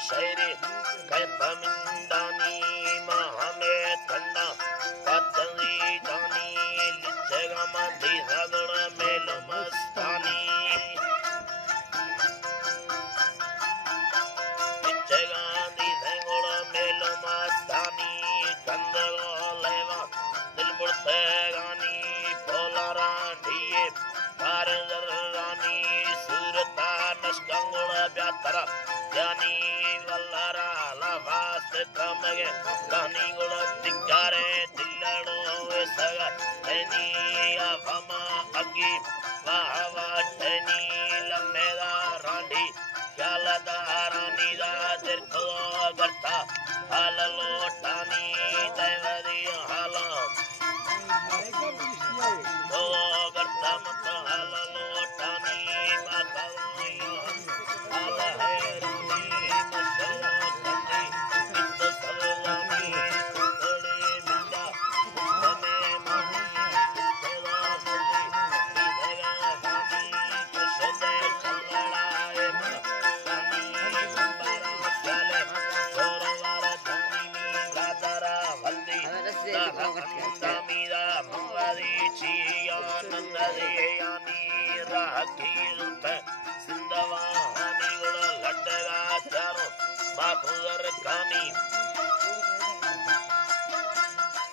शहरे कह पमिंदानी महामे ठंडा पतली दानी लिचगा मधी सगुण मेल मस्तानी लिचगा दी सगुण मेल मस्तानी कंदलो लेवा दिल बुड़ते गानी पोलारा ढिए रानी सूरता नस्कंगुण ब्यातरा जानी वल्लरा लवास कमगे कहानी गुण तिकारे दिलड़ो सगा एनी अवमा अगी वाहवा टनी लम्बेदा रांडी शालदा रानी दा दिरखो करता हाल लोटानी देवदी हाला ओ करता मत हाल लोटानी माता हाल है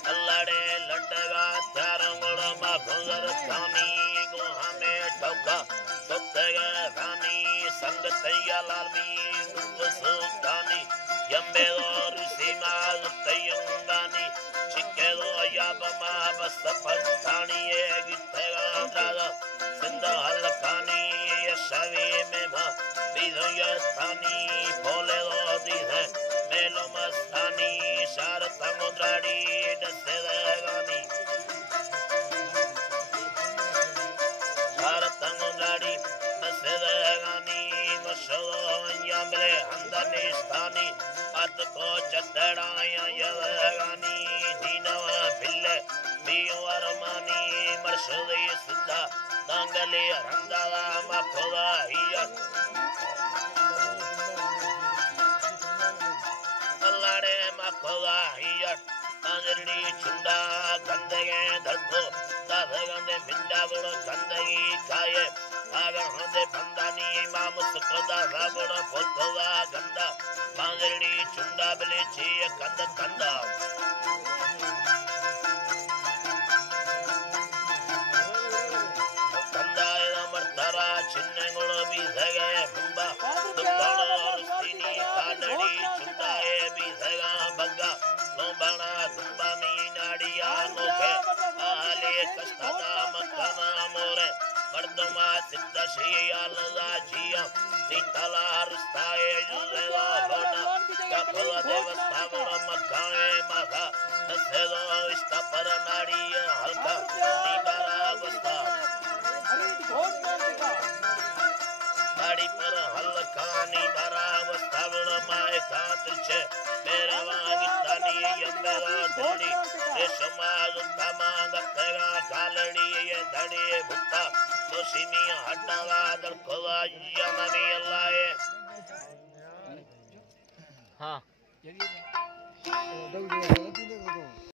अल्लाड़े लड्डगा चारंगुड़ माखुर खानी गुहा में ठोका सुत्तगा खानी संगतैया लालमी सुखानी यम्बे और सीमा तयंगानी चिक्के दो याब मा बस पठानी ये गिट्टेगा दादा सिंधा हलकानी यशवी में मा दिधोया थानी बोले दो दिधे मेलो मस्तानी शार तमुद्राड़ी दसेदागानी शार तमुद्राड़ी दसेदागानी मशलो यमले अंदनी स्थानी अत को चतड़ाया यदागानी दीनवा फिल्ले दियोरमानी मर्शदी सिद्धा दांगले रंगाला मखोदा हिया अल्लाड़े मखोदा हिया तांजड़ी चुंडा गंदगे धरतो दादा गंदे बिंदा गुड़ गंदगी खाए आगा हंदे बंदानी मामुस कोदा गुड़ फुलकोदा गंदा तांजड़ी चुंडा बले छिए कंद कंदा कंदा मर्तरा चिन्ने गुड़ भी जगे बुंबा दुकान और सीनी काडड़ी चुंडा भी जगा बग्गा लोबाना दुंबा मी नाड़िया नोखे आले कष्टदा मकाना मोरे मर्दमा सिद्ध शियालदा जिया नितला रुस्ताए जुलेला होना कपला देवस्ता गुण मकाए माथा नसेदो इष्टा पर नाड़िया हल्का निबारा गुस्ता नाड़ी पर हल्का निबारा गुस्ता गुण माए खातिर छे मेरा वागितानी यम्बेला धोनी रेशमा दुत्तमा गत्तेगा कालड़ी ये धड़ी भुट्टा दोषिमी हड्डागा दलकोगा यमनी अल्लाह हाँ